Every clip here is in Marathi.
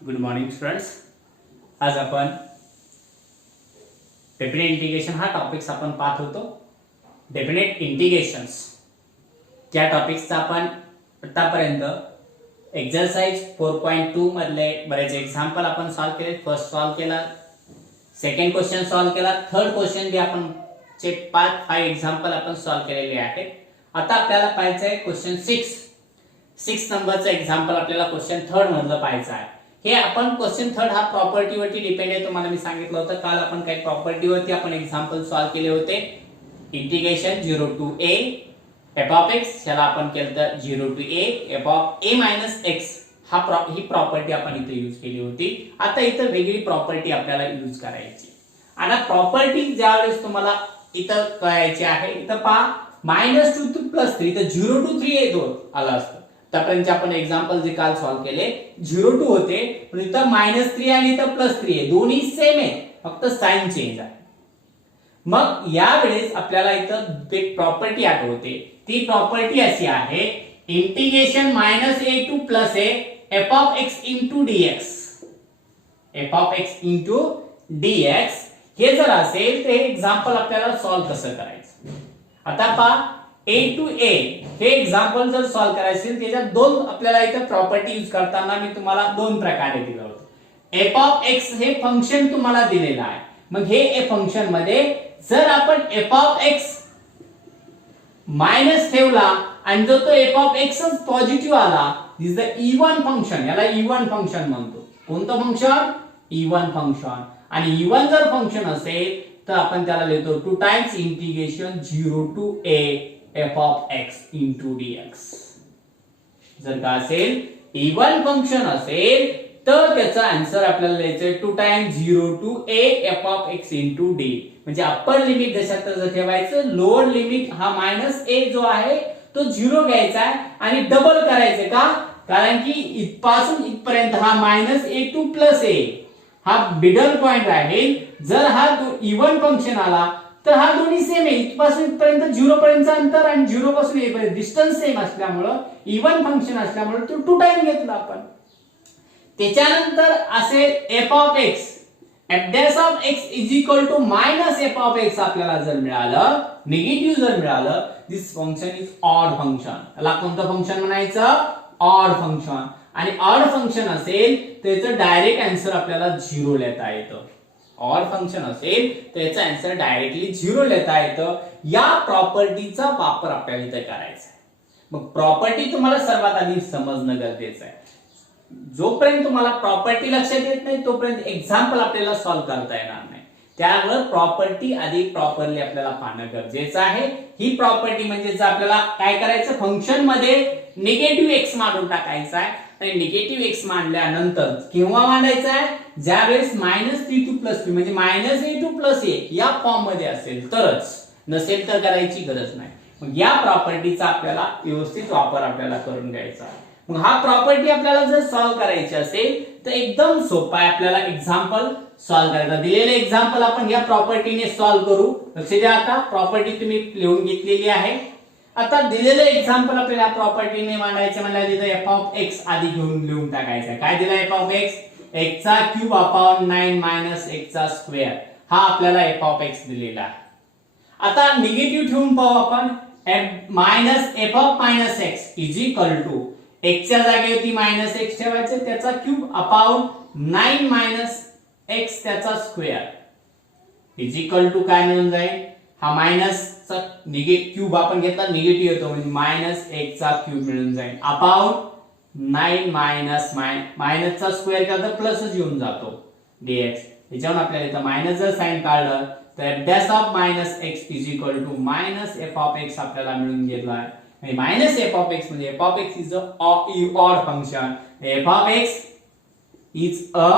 Good morning students. आज आपण डेफिनेट इंटिग्रेशन हा टॉपिक्स आपण पाहत होतो. डेफिनेट इंटिग्रेशन्स या टॉपिक्सचा आपण आतापर्यंत एक्सरसाइज 4.2 मधले बरेच एक्झाम्पल आपण सॉल्व केले. फर्स्ट सॉल्व केला, सेकंड क्वेश्चन सॉल्व केला, थर्ड क्वेश्चन बी आपण चे 5 एक्झाम्पल आपण सॉल्व केलेले आहेत. आता आपल्याला पाहायचं आहे क्वेश्चन 6 नंबरचं एक्झाम्पल आपल्याला क्वेश्चन थर्ड मधलं पाहायचं आहे. हे आपण क्वेश्चन थर्ड हा प्रॉपर्टी वरती डिपेंड आहे. तुम्हाला मी सांगितलं होतं काल आपण काही प्रॉपर्टी वरती आपण एक्झाम्पल सॉल्व केले होते. Integration 0 to a f of x याला आपण केलं तर 0 to a f of a minus x he property आपण इथे यूज केली होती. आता इथं वेगळी प्रॉपर्टी आपल्याला यूज करायची. आता प्रॉपर्टी ज्यावेळेस तुम्हाला इथं करायची आहे, इथं पहा -2 to +3 इथं 0 to 3 येतो आला असतं. त्यापर्यंत आपण एक्झाम्पल जे काल सॉल्व केले 0 to होते, पण इथं -3 आणि इथं +3 आहे, दोन्ही सेम आहे, फक्त साइन चेंज आहे. मग यावेळेस आपल्याला इथं एक प्रॉपर्टी आठवते. ती प्रॉपर्टी अशी आहे, integration -a to +a f of x into dx f of x into dx हे जर असेल तर हे एक्झाम्पल आपल्याला सॉल्व कसं करायचं. आता पहा a to a हे एक्झाम्पल जर सॉल्व करायचे असेल त्याच्यात दोन आपल्याला इथे प्रॉपर्टी यूज करताना मी तुम्हाला दोन प्रकारे दिलं होतं. f of x हे फंक्शन तुम्हाला दिलेलं आहे. मग हे फंक्शन मध्ये जर आपण f of x मायनस ठेवला आणि जो तो f of x च पॉझिटिव्ह आला, दिस द इवन फंक्शन, याला इवन फंक्शन म्हणतो. कोणतं फंक्शन? Even function. आणि इवन जर फंक्शन असेल तर आपण त्याला लिहितो 2 times integration 0 to a f of x into dx. जर का असेल इवन फंक्शन असेल तर त्याचा आन्सर आपल्याला लिहायचं 2 times 0 to a f of x into d. म्हणजे अप्पर लिमिट जशात तसं ठेवायचं, लोअर लिमिट हा -a जो आहे तो 0 घ्यायचा आहे आणि डबल करायचं. का? कारण की इथपासून इथपर्यंत हा -a to +a हा मिडल पॉइंट राहील. जर हा इवन फंक्शन आला तर हा दोन्ही सेम आहे, इथपासून इथपर्यंत 0 पर्यंतचं अंतर आणि 0 पासून a पर्यंत डिस्टन्स सेम असल्यामुळे इवन फंक्शन असल्यामुळे तो 2 टाइम घेतला आपण. त्याच्यानंतर असेल f of x f dash of x is equal to -f of x आपल्याला जर मिळालं, निगेटिव्ह जर मिळालं, दिस फंक्शन इज ऑड फंक्शन. याला कोणतं फंक्शन म्हणायचं? Odd function. आणि ऑड फंक्शन असेल त्याचं डायरेक्ट आन्सर आपल्याला 0 लिहिता येतं. ऑड फंक्शन असेल तर याचा आन्सर डायरेक्टली 0 लिहिता येतं. या प्रॉपर्टीचा वापर आपल्याला इथे करायचा आहे. मग प्रॉपर्टी तुम्हाला सर्वात आधी समजणं गरजेचं आहे. जोपर्यंत तुम्हाला प्रॉपर्टी लक्षात येत नाही तोपर्यंत एक्झाम्पल आपल्याला सॉल्व करता येणार नाही. त्यावर प्रॉपर्टी आधी प्रॉपरली आपल्याला पाहणं गरजेचं आहे. ही प्रॉपर्टी म्हणजे जर आपल्याला काय करायचं, फंक्शन मध्ये निगेटिव्ह x मांडून टाकायचा आहे. आणि निगेटिव्ह x मांडल्यानंतर केव्हा मांडायचा आहे? ज्यावेळेस -3 to +3 म्हणजे -a to +a या फॉर्म मध्ये असेल तरच, नसेल तर करायची गरज नाही. मग या प्रॉपर्टीचा आपल्याला व्यवस्थित वापर आपल्याला करून घ्यायचा आहे. मग हा प्रॉपर्टी आपल्याला जर सॉल्व करायची असेल तर एकदम सोपा आहे. आपल्याला एक्झाम्पल सॉल्व करायचा. दिलेले एक्झाम्पल आपण या प्रॉपर्टीने सॉल्व करू. लक्ष द्या, आता प्रॉपर्टी तुम्ही लिहून घेतलेली आहे. आता दिलेले एक्झाम्पल आपल्याला प्रॉपर्टीने मांडायचे म्हणजे तिथे f of x आधी घेऊन लिहून टाकायचं. काय दिलं f of x? x चा क्यूब अपॉन 9 मायनस x चा स्क्वेअर हा आपल्याला f of x दिलेला आहे. आता निगेटिव्ह ठेवून पाहू आपण. f of -x is equal to x च्या जागेवरती -x ठेवायचं, त्याचा क्यूब अपॉन 9 मायनस x त्याचा स्क्वेअर इज इक्वल टू काय मिळून जाईल? हा मायनस चा क्यूब आपण घेतला, निगेटिव्ह येतो म्हणजे -x चा क्यूब मिळून जाईल अपॉन 9 मायनस चा स्क्वेअर केला तर प्लसच येऊन जातो dx. याच्यावर आपल्याला इथं मायनस जर साइन काढलं तर f of -x is equal to -f of x आपल्याला मिळून गेला आहे. -f of x म्हणजे f of x is a odd function. f of x is a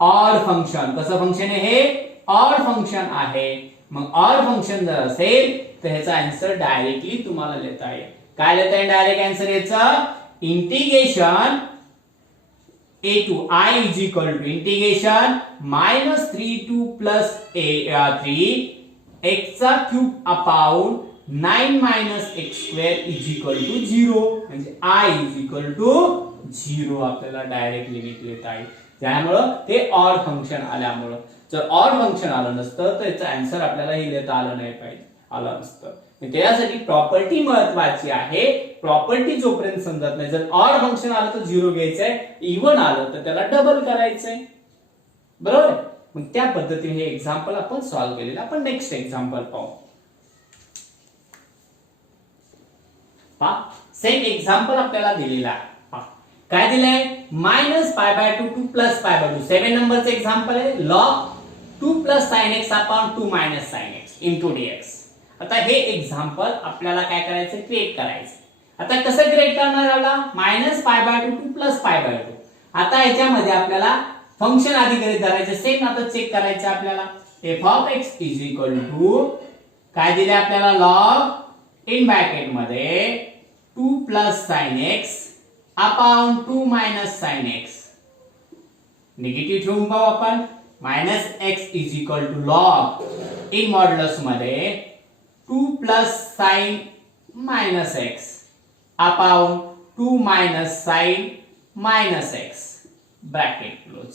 odd function. कसं फंक्शन आहे हे? ऑड फंक्शन आहे. मग ऑड फंक्शन जर असेल तर ह्याचा आन्सर डायरेक्टली तुम्हाला लिहिता येईल. काय लिहिता येईल डायरेक्ट आन्सर याचा? Integration a to I is equal to integration -3 to +3 x चा cube upon 9 minus x square is equal to 0 म्हणजे I इज इक्वल टू 0 आपल्याला डायरेक्ट लिमिट लिहिता येईल. त्यामुळं ते ऑड फंक्शन आल्यामुळं. जर ऑड फंक्शन आलं नसतं तर याचं आन्सर आपल्याला हे लिहिता आलं नाही पाहिजे, आलं नसतं. त्यासाठी प्रॉपर्टी महत्वाची आहे. प्रॉपर्टी जोपर्यंत समजत नाही, जर ऑड फंक्शन आलं तर 0 घ्यायचंय, इव्हन आलं तर त्याला डबल करायचंय, बरोबर. मग त्या पद्धतीने हे एक्झाम्पल आपण सॉल्व्ह केलेलं. आपण नेक्स्ट एक्झाम्पल पाहू. सेम एक्झाम्पल आपल्याला दिलेला आहे. काय दिलंय? -π/2 to +π/2. 7 नंबरचं एक्झाम्पल आहे. log 2 + sin x upon 2 - sin x into dx. आता हे एक्झाम्पल आपल्याला काय करायचं? क्रिएट करायचं. आता कसं क्रिएट करणार आला? -π/2 to +π/2. आता याच्यामध्ये आपल्याला फंक्शन आधी गृहीत धरायचे. सेम आता चेक करायचं आपल्याला. f of x = काय दिले आपल्याला? log इन ब्रॅकेट मध्ये 2 + sin x upon 2 - sin x. Negative ठेवून पाहू आपण. -x = log इन मॉड्युलस मध्ये 2 + sin -x upon 2 - sin -x bracket close.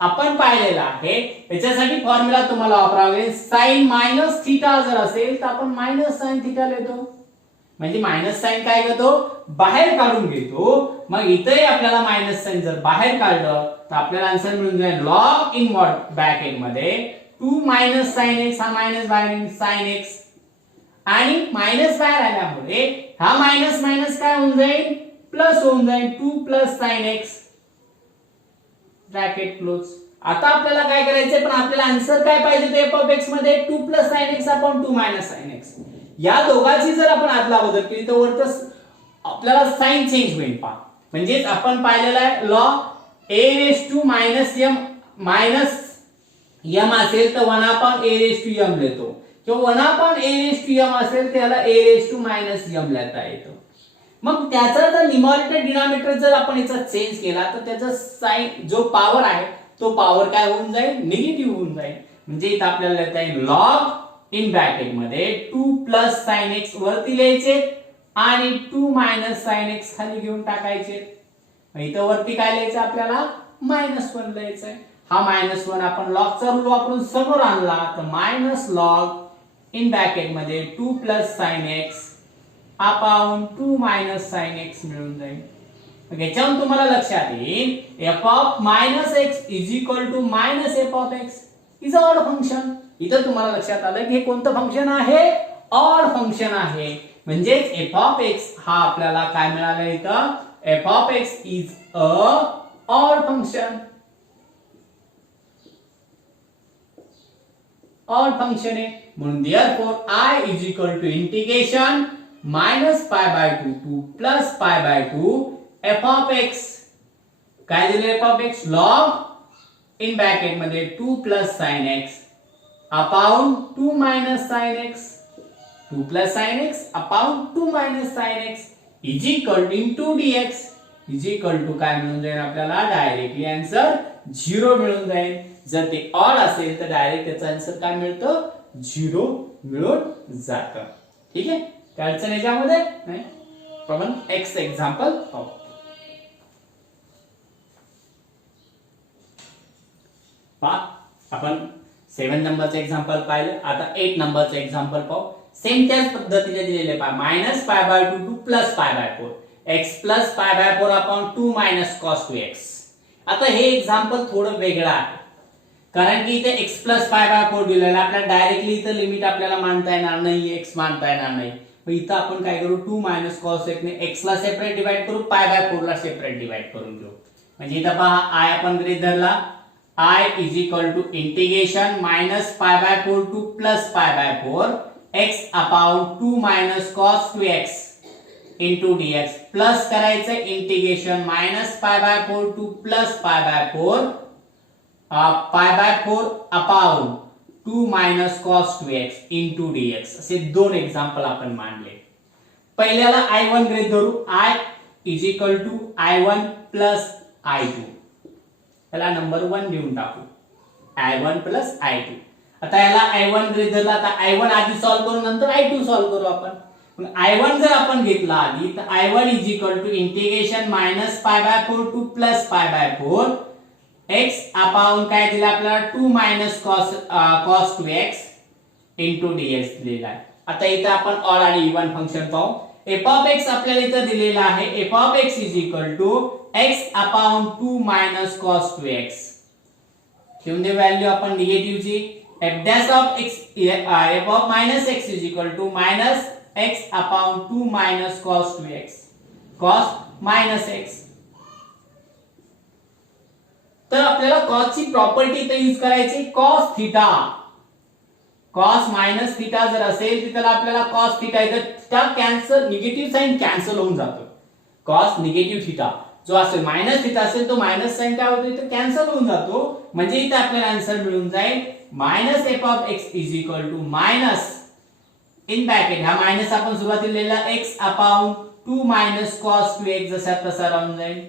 आपण पाहिलेला आहे. याच्यासाठी फॉर्म्युला तुम्हाला वापरावा लागेल. sin -θ जर असेल तर आपण -sin θ लिहितो. म्हणजे मायनस साइन काय घेतो? बाहेर काढून घेतो. मग इथे आपल्याला मायनस साइन जर बाहेर काढलं तर आपल्याला आन्सर मिळून जाईल log इन ब्रॅकेट मध्ये 2 - sin x, हा मायनस बाहेर sin x, आणि मायनस बाहेर आल्यामुळे हा मायनस मायनस काय होऊन जाईल? प्लस होऊन जाईल. 2 + sin x ब्रॅकेट क्लोज. आता आपल्याला काय करायचंय? पण आपल्याला आन्सर काय पाहिजे? f of x मध्ये 2 + sin x upon 2 - sin x. या दोघांची जर आपण आदला बदल केली तर वरच आपल्याला साइन चेंज होईल. पहा, म्हणजेच आपण पाहिलेला आहे log a⁻m m असेल तर 1/a⁻m लिहितो, किंवा 1/a⁻m असेल त्याला a⁻m लिहिता येतो. मग त्याचा जर न्यूमरेटर डिनॉमिनेटर जर आपण याचा चेंज केला तर त्याचा साइन जो पॉवर आहे तो पॉवर काय होऊन जाईल? निगेटिव्ह होऊन जाईल. म्हणजे इथे आपल्याला लिहिता येईल log इन ब्रॅकेट मध्ये 2 + sin x वरती लिहायचे आणि 2 - sin x खाली घेऊन टाकायचे. इथं वरती काय लिहायचं आपल्याला? -1 लिहायचंय. हा -1 आपण लॉगचा रूल वापरून समोर आणला तर -log इन ब्रॅकेट मध्ये 2 + sin x upon 2 - sin x मिळून जाईल. मग याच्यावरून तुम्हाला लक्षात येईल f of -x = -f of x is odd function. इथं तुम्हाला लक्षात आलं की हे कोणतं फंक्शन आहे? ऑड फंक्शन आहे. म्हणजेच f of x हा आपल्याला काय मिळालं इथं? f of x is a odd function. Odd function आहे म्हणून therefore I integration -π/2 to +π/2 f of x. काय दिले f of x? log in bracket मध्ये 2 + sin x upon 2 - sin x. 2 + sin x upon 2 - sin x is equal to into dx is equal to काय मिळून जाईल आपल्याला? डायरेक्टली आन्सर 0 मिळून जाईल. जर ते ऑड असेल तर डायरेक्ट त्याचा आन्सर काय मिळतं? 0 मिळून जातं. ठीक आहे, काय अडचण याच्यामध्ये नाही. आपण एक्स एक्झाम्पल पाहू. आपण 7 नंबरचं एक्झाम्पल पाहिलं. आता 8 नंबरचं एक्झाम्पल पाहू. सेम त्याच पद्धतीने दिलेले पहा. -π/2 to +π/4 x + π/4 upon 2 - cos 2x. आता हे एक्झाम्पल थोडं वेगळं आहे, कारण की इथे x + π/4 दिलेलं आहे. आपल्याला डायरेक्टली इथं लिमिट आपल्याला मांडता येणार नाही, x मांडता येणार नाही. मग इथं आपण काय करू? 2 - cos x ने x ला सेपरेट डिवाइड करू, π/4 ला सेपरेट डिवाइड करून घेऊ. म्हणजे इथं पहा I आपण गृहीत धरला. I = integration -π/4 to +π/4 x upon 2 - cos 2x into dx plus करायचं integration -π/4 to +π/4 π/4 upon 2 - cos 2x into dx. असे दोन एक्झाम्पल आपण मांडले. पहिल्याला I1 गृहीत धरू. I = I1 + I2. त्याला नंबर 1 लिहून टाकू. I1 + I2. आता याला I1 गृहीत धरला. आता I1 आधी सॉल्व्ह करू, नंतर I2 सॉल्व्ह करू आपण. मग I1 जर आपण घेतला आधी तर I1 = integration -π/4 to +π/4 x upon काय दिलं आपल्याला 2 minus cos 2x into dx दिलेला आहे. आता इथं आपण ऑड आणि इवन फंक्शन पाहू. f ऑफ x आपल्याला इथं दिलेला आहे f of x is equal to x upon 2 minus cos 2x. ठेवून दे व्हॅल्यू आपण निगेटिव्हची. f dash of x f of minus x is equal to minus x upon 2 minus cos 2x cos minus x. तर आपल्याला cos ची प्रॉपर्टी इथे यूज करायची cos theta. cos minus theta जर असेल तर त्याला आपल्याला cos थीटा इथं theta cancel negative sign cancel होऊन जातो. cos निगेटिव्ह थीटा जो असेल मायनस थीटा असेल तो मायनस साइन काय होतो इथं कॅन्सल होऊन जातो. म्हणजे इथे आपल्याला आन्सर मिळून जाईल minus f of x is equal to minus in bracket हा मायनस आपण सुरुवातीला लिहिला x upon 2 minus cos 2x जसा तसा राहून जाईल.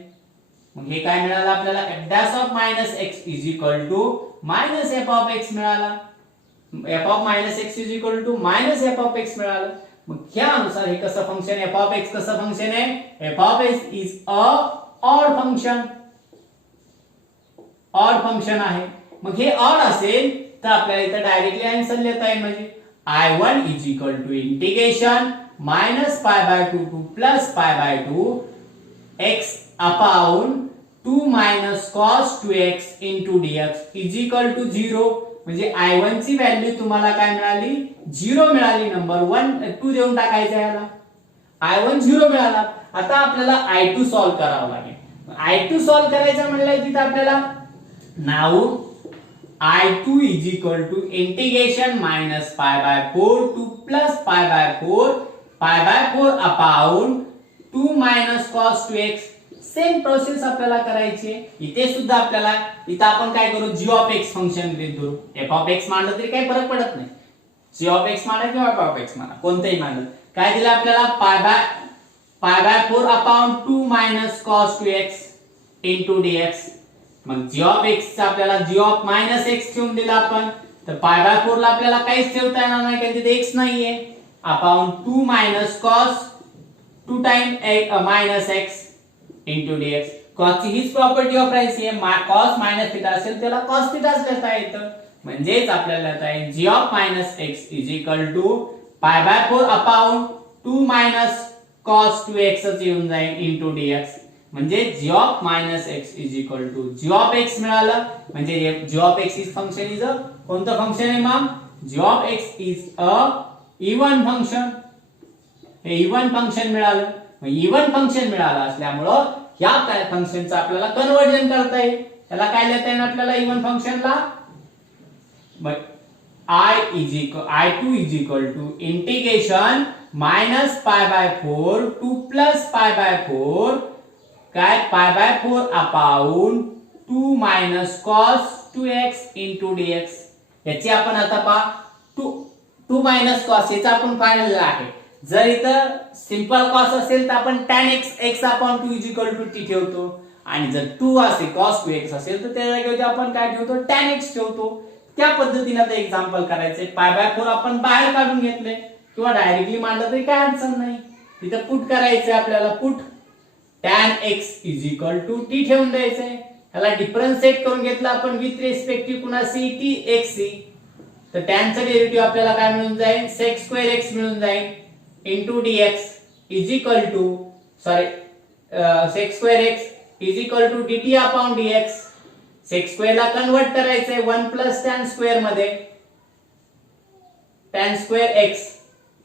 मग हे काय मिळालं आपल्याला f dash of minus x is equal to minus f of x मिळाला. f of minus x is equal to minus f of x मिळालं. मग ह्यानुसार हे कसं फंक्शन f ऑफ x कसं फंक्शन आहे f of x is a odd function. Odd function आहे. मग हे ऑड असेल तर आपल्याला इथं डायरेक्टली आन्सर लिहिता येईल म्हणजे I1 is equal to integration minus pi by 2 to plus pi by 2 x upon 2 minus cos 2x into dx is equal to 0. म्हणजे I1 ची व्हॅल्यू तुम्हाला काय मिळाली 0 मिळाली. नंबर 2 देऊन टाकायचा याला I1 0 मिळाला. आता आपल्याला I2 सॉल्व करावं लागेल. I2 सॉल्व करायचं म्हणलं तिथे आपल्याला now I2 is equal to integration minus pi by 4 to plus pi by 4 upon 2 minus cos 2x. Same process आपल्याला करायची आहे. इथे सुद्धा आपल्याला इथं आपण काय करू g ऑफ x फंक्शन घेतो. f ऑफ x मानलं तरी काही फरक पडत नाही. g ऑफ x माना किंवा f ऑफ x माना कोणतेही मानलं. काय दिलं आपल्याला पाय by 4 upon 2 minus cos 2x into dx. मग g ऑफ x चा आपल्याला g ऑफ मायनस x ठेवून दिला आपण. तर पाय बाय 4 ला आपल्याला काहीच ठेवता येणार नाही कारण तिथे x नाहीये. Upon 2 minus cos 2 time minus x into dx. cos ची हीच प्रॉपर्टी वापरायची आहे. cos मायनस थीटा असेल त्याला cos थीटाच लिहिता येतं. म्हणजेच आपल्याला लिहिता येईल g of minus x is equal to pi by 4 upon 2 minus cos 2x च येऊन जाईल इंटू dx. म्हणजे g of minus x is equal to g of x मिळालं. म्हणजे g of x is function is a कोणतं फंक्शन आहे मग g of x is a even function. हे इवन फंक्शन मिळालं. मग इवन फंक्शन मिळालं असल्यामुळं या काय फंक्शनचं आपल्याला कन्वर्जन करता येईल. त्याला काय लिहिता येईल आपल्याला इवन फंक्शनला I2 is equal to integration minus pi by 4 to plus pi by 4 काय pi by 4 upon 2 minus cos 2x into dx. याची आपण आता पहा 2 मायनस cos याचा आपण पाहिलेला आहे. जर इथं सिंपल cos असेल तर आपण tan x upon 2 is equal to t ठेवतो. आणि जर 2 असेल cos 2x असेल तर त्या जागेवर आपण काय ठेवतो tan x ठेवतो. त्या पद्धतीने आता एक्झाम्पल करायचे. पाय बाय 4 आपण बाहेर काढून घेतले किंवा डायरेक्टली मांडलं तरी काय अडचण नाही. इथं पुट करायचं आपल्याला. Put tan x is equal to t ठेवून द्यायचंय. याला डिफरन्शिएट करून घेतला आपण विथ रिस्पेक्टिव्ह कुणाशी t x c. तर tan चा डेरिव्हेटिव्ह आपल्याला काय मिळून जाईल sec स्क्वेअर x मिळून जाईल into dx is equal to sec square x is equal to dt upon dx. sec square ला कन्वर्ट करायचंय 1 प्लस tan स्क्वेअर मध्ये tan square x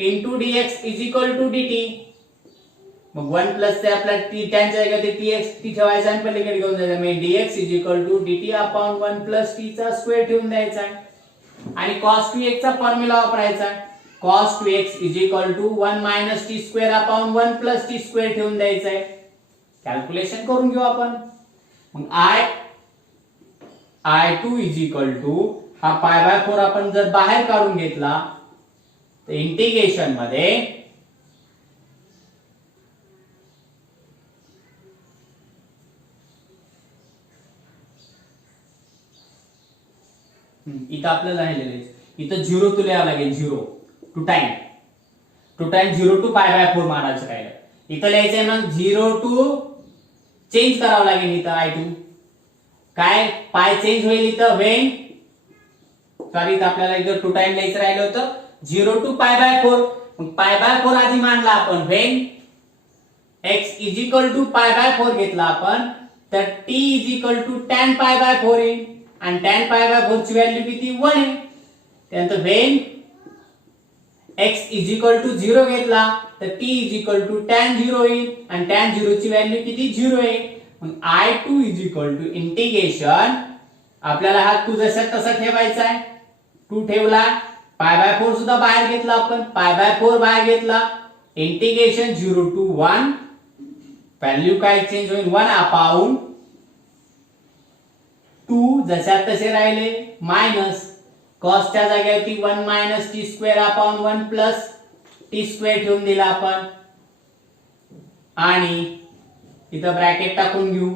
into dx is equal to dt. मग 1 प्लस ते आपला t tan च्या जागी tx t ठेवायचा आणि पलीकडे घेऊन जायचा. म्हणजे dx is equal to dt upon 1 plus t चा स्क्वेअर ठेवून द्यायचा आणि cos 2x चा फॉर्म्युला वापरायचा. cos 2x is equal to 1 minus t square upon 1 plus t square ठेवून द्यायचा आहे. कॅल्क्युलेशन करून घेऊ आपण. मग I2 इज इक्वल टू हा पाय बाय 4 आपण जर बाहेर काढून घेतला तर इंटिग्रेशन मध्ये इथं आपल्याला राहिलेलं इथं 0 टू लिहावं लागेल. 0 to time 0 to pi by 4 मारायचं राहिलं. इथं लिहायचंय मग 0 टू चेंज करावं लागेल इथं I2 काय पाय चेंज होईल इथं व्हेन सॉरी इथं आपल्याला इथं 2 टाइम लिहायचं राहिलं होतं 0 to π/4 मग π/4 आधी मानला आपण व्हेन x = π/4 घेतला आपण तर t = tan π/4 येईल आणि tan π/4 ची व्हॅल्यू किती 1 आहे त्यानंतर व्हेन x = 0 घेतला तर t = tan 0 येईल आणि tan 0 ची व्हॅल्यू किती 0 आहे मग I2 = इंटिग्रेशन आपल्याला हा 2 जसा तसा ठेवायचा आहे 2 ठेवला π/4 सुद्धा बाहेर घेतला आपण π/4 बाहेर घेतला इंटिग्रेशन 0 to 1 व्हॅल्यू काय चेंज होईल 1 अपॉन 2 जशा तसे राहिले मायनस cos च्या जागेवरती 1 - t² अपॉन 1 प्लस t² ठेवून दिला आपण आणि इथं ब्रॅकेट टाकून घेऊ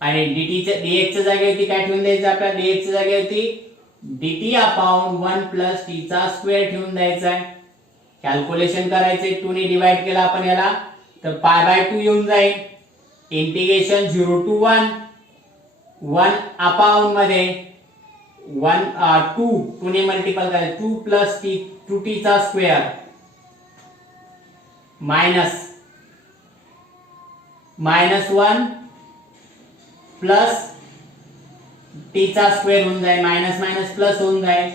आणि dt च्या dx च्या जागेवरती काय ठेवून द्यायचं आपल्याला dx च्या जागेवरती dt अपॉन 1 प्लस t चा स्क्वेअर ठेवून द्यायचा आहे कॅल्क्युलेशन करायचे 2 ने डिवाइड केला आपण याला तर π/2 येऊन जाईल इंटिग्रेशन 0 to 1 अपॉन मध्ये 2 ने मल्टिपल करायचं 2 प्लस t 2t चा स्क्वेअर मायनस 1 प्लस t चा स्क्वेअर होऊन जाईल मायनस मायनस प्लस होऊन जाईल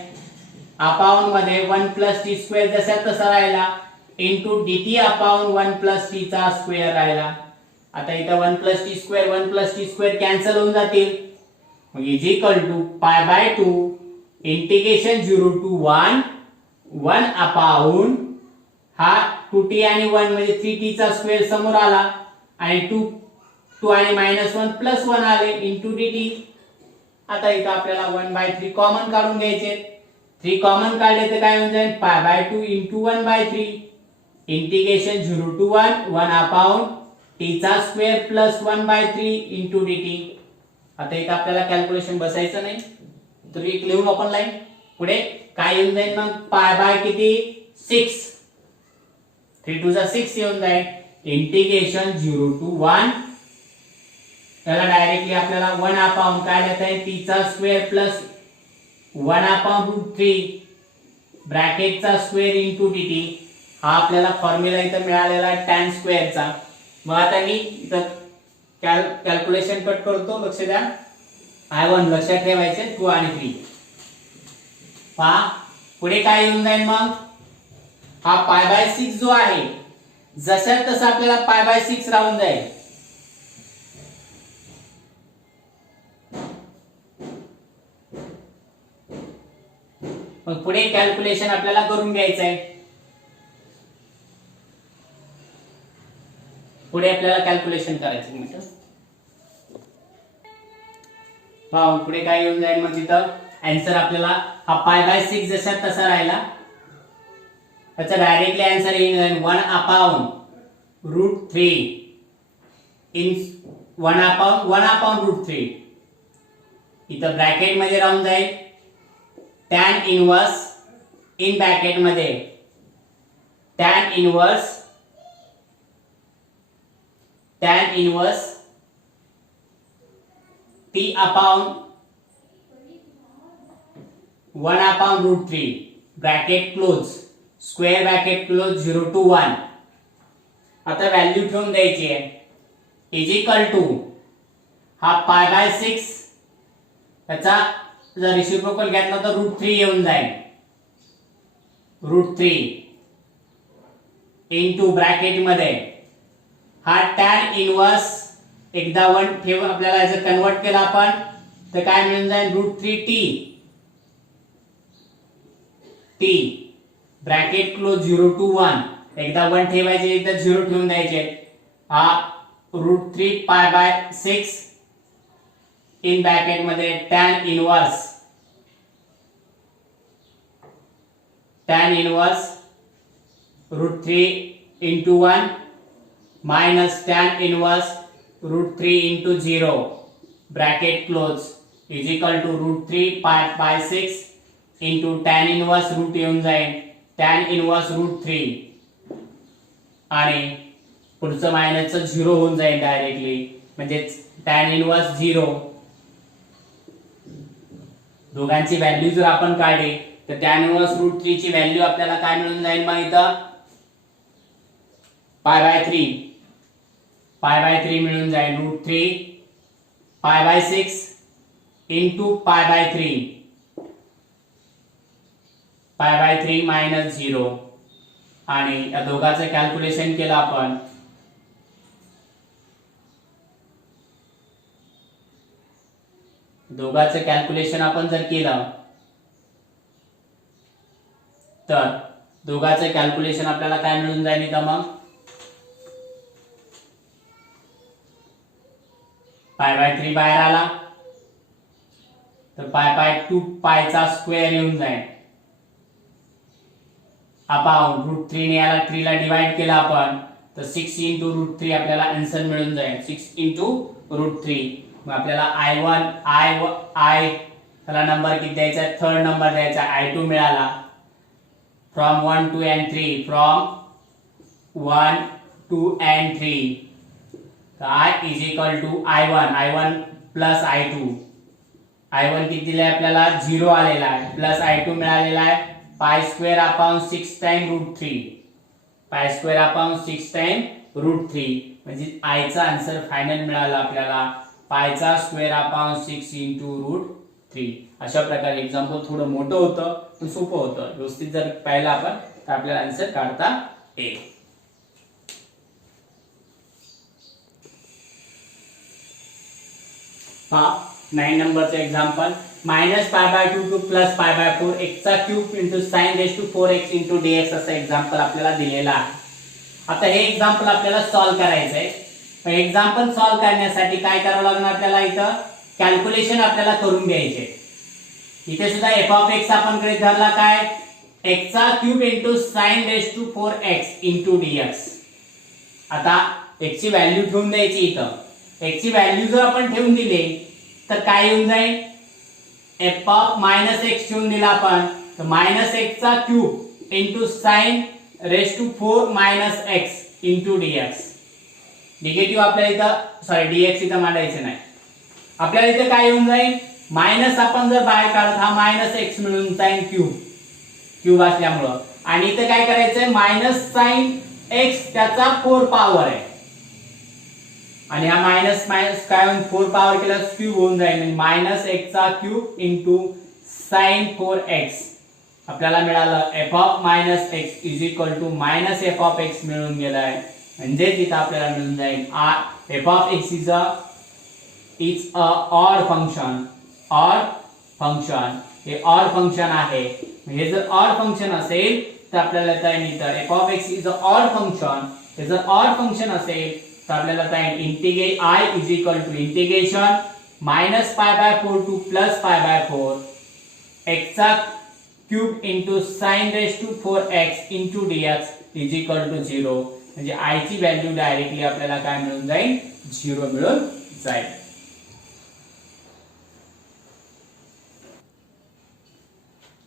अपॉन मध्ये 1 प्लस t² जसा तसा राहिला into dt upon 1 plus t चा स्क्वेअर राहिला आता इथं 1 प्लस t² कॅन्सल होऊन जातील मग is equal to π/2 integration 0 to 1 upon हा 2t आणि 1 म्हणजे 3t चा स्क्वेअर समोर आला आणि 2 आणि -1 प्लस 1 आले इनटू dt आता इथं आपल्याला 1/3 कॉमन काढून घ्यायचे 3 कॉमन काढले तर काय होऊन जाईल π/2 into 1/3 integration 0 to 1 upon t चा स्क्वेअर प्लस 1/3 इंटू dt आता इथं आपल्याला कॅल्क्युलेशन बसायचं नाही तर एक लिहून आपण लाईन पुढे काय येऊन जाईल मग π/ किती 6 3 to 6 येऊन जाईल इंटिग्रेशन 0 to 1 त्याला डायरेक्टली आपल्याला 1 अपॉन काय लिहिता आहे t चा स्क्वेअर प्लस 1 अपॉन √3 ब्रॅकेट चा स्क्वेअर इंटू dt हा आपल्याला फॉर्म्युला इथं मिळालेला आहे tan स्क्वेअर चा मग आता मी इथं कॅल्क्युलेशन कट करतो लक्ष द्या I1 लक्षात ठेवायचे 2 आणि 3 पहा पुढे काय येऊन जाईल मग हा π/6 जो आहे जसा तसा आपल्याला π/6 राहून जाईल मग पुढे कॅल्क्युलेशन आपल्याला करून घ्यायचं आहे पुढे आपल्याला कॅल्क्युलेशन करायचं मिनिट पहा पुढे काय येऊन जाईल मग तिथं आन्सर आपल्याला हा π/6 जसा तसा राहिला त्याचा डायरेक्टली आन्सर येईल 1 अपॉन √3 इन 1 अपॉन √3 इथं ब्रॅकेट मध्ये राहून जाईल tan इनवर्स इन ब्रॅकेट मध्ये tan inverse t upon 1 upon √3 bracket close square bracket close 0 to 1 आता व्हॅल्यू ठेवून द्यायची आहे इज इक्वल टू हा π/6 त्याचा जर रेसिप्रोकल घेतला तर √3 येऊन जाईल √3 इनटू ब्रॅकेट मध्ये हा tan इनवर्स एकदा 1 ठेव आपल्याला जर कन्वर्ट केला आपण तर काय मिळून जाईल √3t ब्रॅकेट क्लोज 0 to 1 एकदा 1 ठेवायचे एकदा 0 ठेवून द्यायचे हा √3 π/6 इन ब्रॅकेट मध्ये tan inverse √3 into 1 minus tan inverse √3 into 0 bracket close is equal to √3 /6 into tan inverse root येऊन जाईल tan inverse √3 आणि पुढचं मायनसचं 0 होऊन जाईल डायरेक्टली म्हणजे tan inverse 0 दोघांची व्हॅल्यू जर आपण काढली तर tan इनव्हर्स रूट 3 ची व्हॅल्यू आपल्याला काय मिळून जाईल मग इथं पाय बाय 3 मिळून जाईल root 3 pi by 6 into pi by 3 minus 0 आणि या दोघांचं कॅल्क्युलेशन केलं आपण दोघांचं कॅल्क्युलेशन आपण जर केलं तर दोघांचं कॅल्क्युलेशन आपल्याला काय मिळून जाईल इथं मग पाय बाय 3 बाहेर आला तर पाय बाय 2 पायचा स्क्वेअर येऊन जाईल अपॉन रूट 3 ने याला 3 ला डिवाइड केला आपण तर 6 इंटू रूट 3 आपल्याला आन्सर मिळून जाईल 6 इंटू रूट 3 मग आपल्याला I त्याला नंबर किती द्यायचा थर्ड नंबर द्यायचा I2 मिळाला फ्रॉम 1 2 and 3 फ्रॉम 1 2 and 3 तर I is equal to I1 plus I2 किती दिलाय आपल्याला 0 आलेला आहे प्लस I2 मिळालेला आहे pi square upon 6 time route 3 pi square upon 6 time route 3 म्हणजे I चा आन्सर फायनल मिळाला आपल्याला पायचा स्क्वेअर अपॉन 6 इंटू रूट 3 अशा प्रकारे एक्झाम्पल थोडं मोठं होतं पण सोपं होतं व्यवस्थित जर पाहिलं आपण तर आपल्याला आन्सर काढता येईल पहा 9 नंबरचं example minus pi by 2 to plus pi by 4 x चा cube into sine raise to 4x into dx असं एक्झाम्पल आपल्याला दिलेलं आहे आता हे एक्झाम्पल आपल्याला सॉल्व्ह करायचं आहे पण एक्झाम्पल सॉल्व्ह करण्यासाठी काय करावं लागणार आपल्याला इथं कॅल्क्युलेशन आपल्याला करून घ्यायचे इथे सुद्धा f ऑफ x आपण गृहीत धरला काय x चा cube into sine raise to 4x into dx आता x ची व्हॅल्यू ठेवून द्यायची इथं x ची व्हॅल्यू जर आपण ठेवून दिली तर काय येऊन जाईल f ऑफ मायनस x ठेवून दिला आपण तर मायनस x चा cube into sine raise to 4 minus x into dx negative आपल्याला इथं सॉरी dx इथं मांडायचं नाही आपल्याला इथे काय येऊन जाईल मायनस आपण जर बाहेर काढत हा मायनस x मिळून जाईल क्यूब असल्यामुळं आणि इथे काय करायचंय मायनस साइन x त्याचा 4 पॉवर आहे आणि हा मायनस काय होऊन 4 पॉवर केला क्यूब होऊन जाईल म्हणजे मायनस x चा क्यूब इंटू साइन 4x आपल्याला मिळालं f of minus x is equal to minus f of x मिळून गेला आहे म्हणजे तिथे आपल्याला मिळून जाईल f of x is a odd function हे ऑड फंक्शन आहे हे जर ऑड फंक्शन असेल तर आपल्याला काय मिळतं f of x is a odd function हे जर ऑड फंक्शन असेल तर आपल्याला काय integrate I is equal to integration minus pi by 4 to plus pi by 4 x चा cube into sine raise to 4x into dx is equal to 0 म्हणजे I ची व्हॅल्यू डायरेक्टली आपल्याला काय मिळून जाईल 0 मिळून जाईल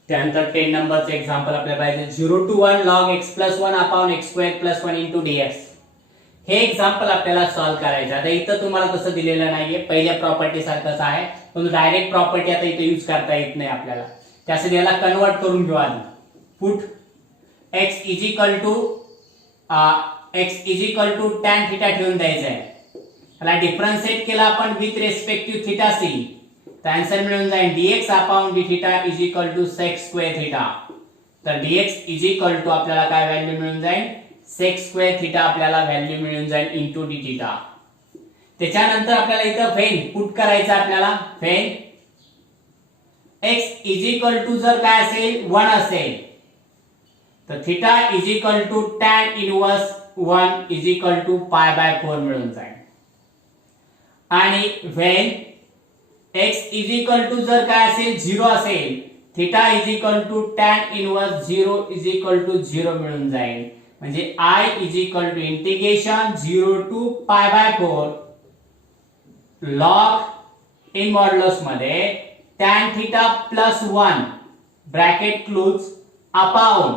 त्यानंतर 10 नंबरचे एक्झाम्पल आपल्याला पाहिजे 0 to 1 log x plus 1 upon x square plus 1 into dx हे एक्झाम्पल आपल्याला सॉल्व्ह करायचं आता इथं तुम्हाला तसं दिलेलं नाहीये पहिल्या प्रॉपर्टी सारखंच आहे पण डायरेक्ट प्रॉपर्टी आता इथे यूज करता येत नाही आपल्याला त्यासाठी याला कन्वर्ट करून घेऊ आधी put x is equal to tan theta ठेवून द्यायचं आहे याला डिफरन्शिएट केला आपण विथ रिस्पेक्टिव्ह थीटा c तर आन्सर मिळून जाईल dx upon d theta is equal to sec square theta तर dx इज इक्वल टू आपल्याला काय व्हॅल्यू मिळून जाईल sec स्क्वेअर थीटा आपल्याला व्हॅल्यू मिळून जाईल इनटू d थीटा त्याच्यानंतर आपल्याला इथं फेन पुट करायचं आपल्याला फेन x इज इक्वल टू जर काय असेल 1 असेल तर theta is equal to tan inverse 1 is equal to pi by 4 मिळून जाईल आणि when x is equal to जर काय असेल 0 असेल theta is equal to tan inverse 0 is equal to 0 मिळून जाईल म्हणजे I is equal to integration 0 to pi by 4 log in modulus मध्ये tan theta plus 1 bracket close upon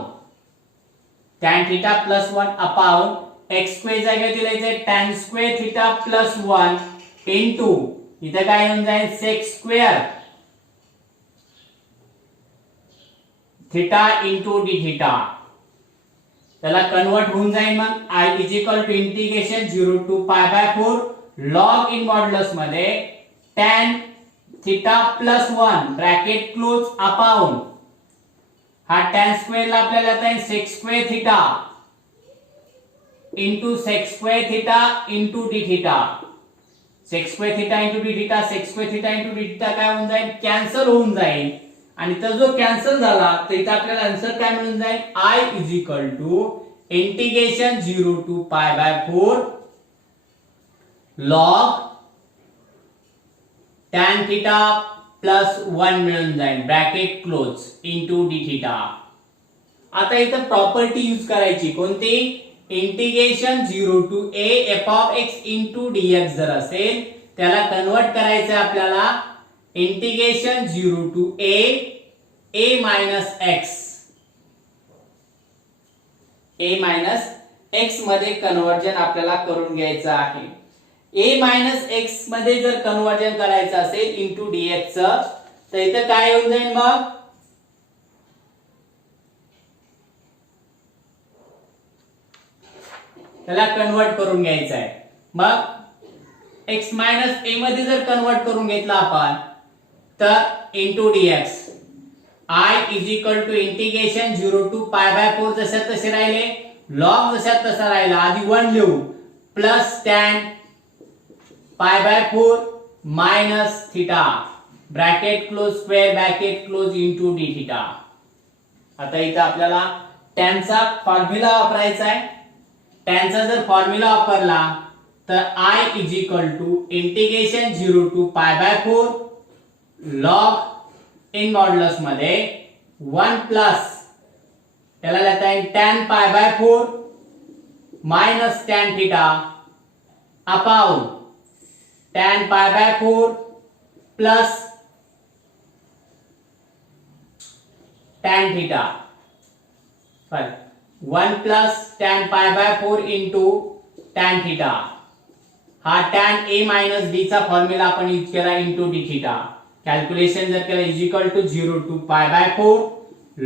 tan theta plus 1 upon x square जागेवर लिहायचे tan square theta plus 1 into इथे काय येऊन जाईल sec square theta into D theta, त्याला कन्वर्ट होऊन जाईल मग I is equal to integration 0 to pi by 4 log in modulus मध्ये tan theta plus 1 bracket close upon हा tan स्क्वेअर ला आपल्याला येत आहे sec square theta into sec square theta into D theta, sec square theta into D theta, sec square theta into D theta काय होऊन जाईल, कॅन्सल होऊन जाईल आणि तर जो कॅन्सल झाला तर इथे आपल्याला आन्सर काय मिळून जाईल, I is equal to integration 0 to pi by 4 log tan theta plus 1 मिळून जाईल bracket close into D theta. आता इथं प्रॉपर्टी यूज करायची कोणती, integration 0 to a f of x into dx जर असेल त्याला कन्वर्ट करायचं आपल्याला integration 0 to a minus x मध्ये कन्वर्जन आपल्याला करून घ्यायचं आहे. a मायनस x मध्ये जर कन्वर्जन करायचं असेल इंटू dx च तर इथं काय येऊन जाईल, मग त्याला कन्वर्ट करून घ्यायचं आहे. मग x मायनस a मध्ये जर कन्वर्ट करून घेतला आपण तर into dx I is equal to integration 0 to pi by 4 जसे तसे राहिले, लॉग जसा तसा राहिला, आधी 1 लिहू plus tan pi by 4 minus theta bracket close square bracket close into D theta. आता इथं आपल्याला tan चा फॉर्म्युला वापरायचा आहे. tan चा जर फॉर्म्युला वापरला तर I is equal to integration 0 to pi by 4 log in modulus मध्ये 1 प्लस त्याला लिहिता येईल tan pi by 4 minus tan theta upon tan pi by 4 plus tan theta, 1 plus tan pi by 4 into tan theta. हा tan a मायनस d चा फॉर्म्युला आपण यूज केला इंटू डी थिटा. कॅल्क्युलेशन जर केलं is equal to 0 to pi by 4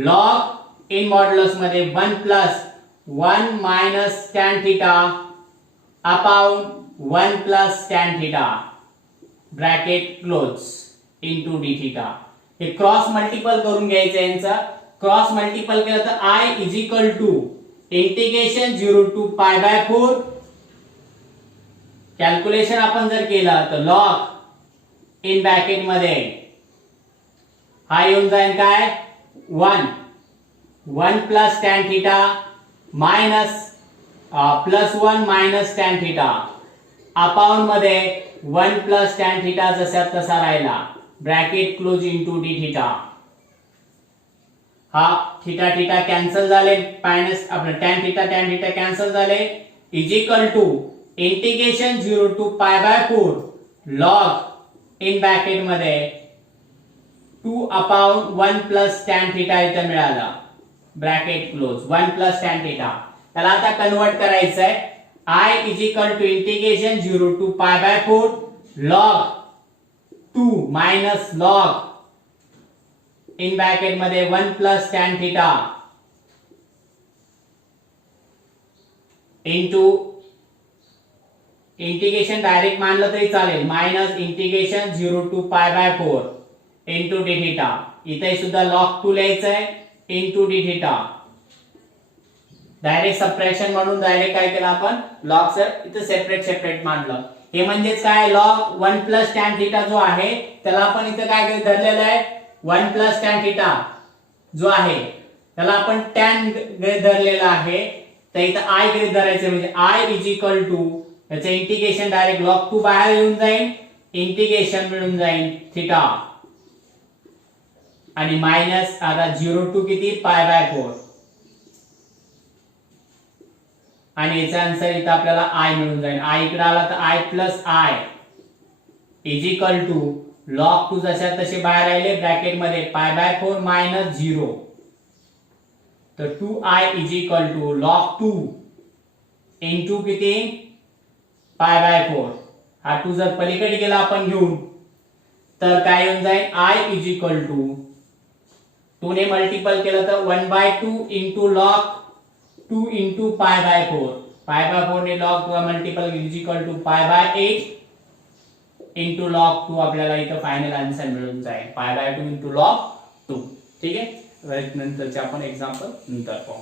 log in modulus मध्ये 1 plus 1 minus tan theta upon 1 plus tan theta bracket close into D theta. हे क्रॉस मल्टिपल करून घ्यायचं यांचा. क्रॉस मल्टिपल केलं तर I is equal to integration 0 to pi by 4 calculation आपण जर केलं तर लॉग इन ब्रॅकेट मध्ये हा येऊन जाईल काय 1 plus tan theta minus plus 1 minus tan theta upon मध्ये 1 प्लस tan थिटा जसा तसा राहिला bracket close into D theta. हा थिटा थिटा कॅन्सल झाले, मायनस आपलं tan थिटा कॅन्सल झाले is equal to integration 0 to pi by 4 log in bracket मध्ये 2 अपॉन 1 प्लस tan थिटा इथे मिळाला bracket close 1 plus tan theta. त्याला आता कन्वर्ट करायचं आहे. I is equal to integration 0 to pi by 4 log 2 minus log in bracket मध्ये 1 plus tan theta into integration direct मानलं तरी चालेल minus integration 0 to pi by 4 into D theta. इथे सुद्धा लॉग 2 लिहायचं आहे into D theta. Direct subtraction म्हणून डायरेक्ट काय केलं आपण लॉग सर इथे सेपरेट मांडलं. हे म्हणजेच काय लॉग 1 प्लस tan थिटा जो आहे त्याला आपण इथे काय धरलेलं आहे 1 प्लस tan थिटा जो आहे त्याला आपण tan धरलेला आहे. तर इथे I गृहीत धरायचं म्हणजे I इज इक्वल टू याचे इंटिग्रेशन डायरेक्ट लॉग 2 बाहेर येऊन जाईल, इंटिग्रेशन मिळून जाईल थिटा आणि मायनस आता 0 टू किती पाय बाय 4 आणि याचा आन्सर इथे आपल्याला I मिळून जाईल. I इकडे आला तर I plus I is equal to log 2 जशा तसे बाहेर राहिले ब्रॅकेट मध्ये पाय बाय 4 मायनस 0 तर 2I is equal to log 2 into किती पाय बाय 4. हा 2 जर पलीकडे गेला आपण घेऊन तर काय येऊन जाईल I इज इक्वल टू 2 ने मल्टिपल केलं तर 1/2 into log 2 into pi by 4, pi by 4 ने log multiple is equal to pi by 8 into log 2. आपल्याला इथं फायनल आन्सर मिळून जाईल पाय बाय 2 इंटू लॉग 2. ठीक आहे, नंतरचे आपण एक्झाम्पल नंतर पाहू.